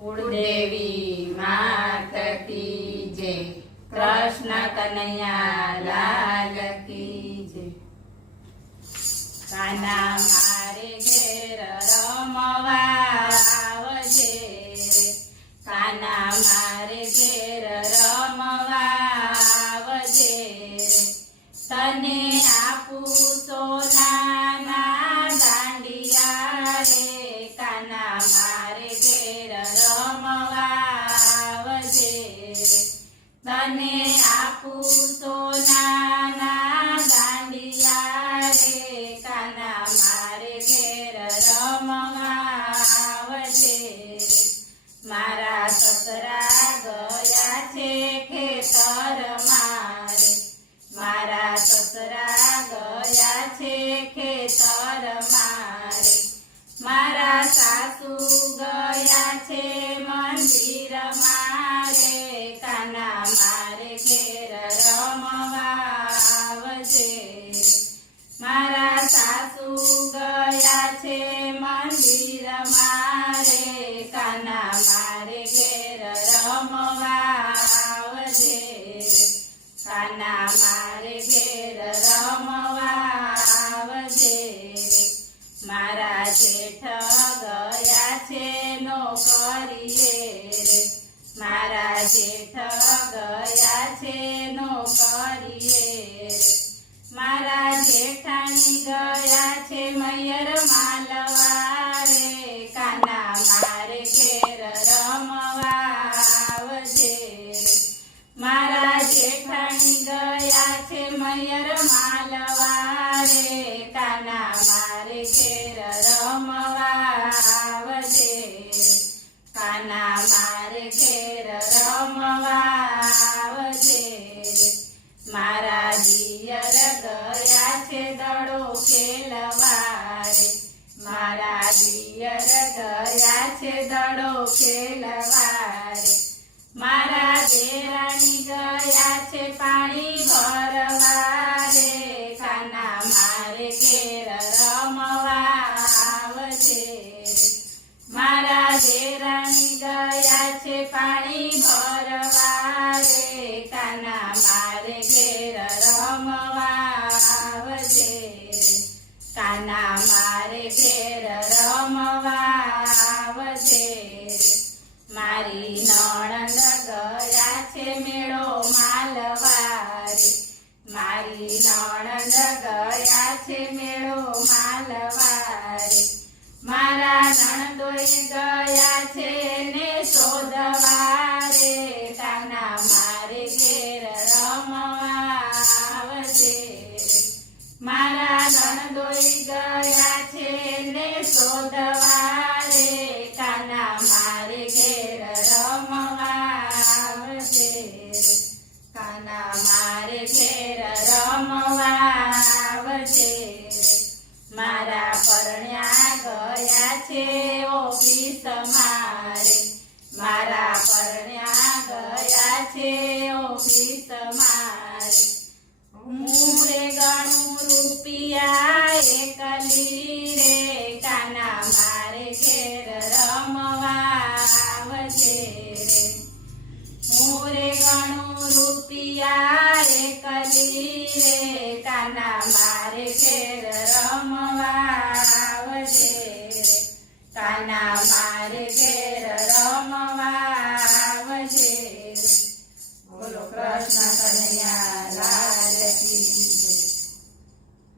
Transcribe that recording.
કુળદેવી માત કી જય, કૃષ્ણ કનૈયા લાલ કી જય। કાના મારે ઘેર રમવા આવજે, કાના મારે ઘેર રમવા આવજે, તને આપું સોનાના દાંડિયા રે, કાના મારે ઘેર રમવા આવજે, તને આપું સોનાના દાંડિયા રે, કાના મારે ઘેર રમવા આવજે। મારા સસરા ગયા છે ખેતર મારે, મારા સસરા ગયા છે ખેતર મારે, મારા સાસુ ગયા છે મંદિર મારે, કાના મારે ઘેર રમવા આવજે, મારા સાસુ ગયા છે મંદિર મારે, કાના મારે ઘેર રમવા આવજે, કાના મારે ઘેર રમવા આવજે। મારા જેઠ ગયા છે નોકરીએ રે, મારા જેઠ ગયા છે નોકરીએ રે, મારા જેઠાણી ગયા છે મૈયર માલવા રે, કાના મારે ઘેર રમવા આવજે, મારા જેઠાણી ગયા છે મૈયર માલવા રે, કાના મારે ઘેર રમવા આવજે, કાના મારે ઘેર રમવા આવજે। મારા દિયર ગયા છે દડો ખેલવા રે, મારા દિયર ગયા છે દડો ખેલવા રે, મારા દેરાણી ગયા છે પાણી ભરવા રે, કાના મારે ઘેર રમવા આવજે, મારા દેરાણી ગયા છે પાણી ભરવા રે, કાના મારે ઘેર રમવા આવજે, કાના મારે ઘેર રમવા આવજે। મારી નણંદ ગયા છે મેળો માલવા રે, મારી નણંદ ગયા છે મેળો માલવા રે, મારા નણંદોય ગયા છે ને શોધવા રે, કાના મારે ઘેર રમવા આવજે, મારા નણંદોય ગયા છે ને શોધવા રે, કાના મારે ઘેર રમવા આવજે, કાના મારે ઘેર રમવા આવજે। મારા પરણ્યા ગયા છે ઓફિસ મારે, મારા પરણ્યા ગયા છે ઓફિસ મારે, હું રે ગણું રૂપિયા એકલી રે, કાના મારે ઘેર રમવા આવજે રે, હું રે ગણું રૂપિયા એકલી રે, કાના મારે ઘેર રમવા આવજે રે, કાના મારે ઘેર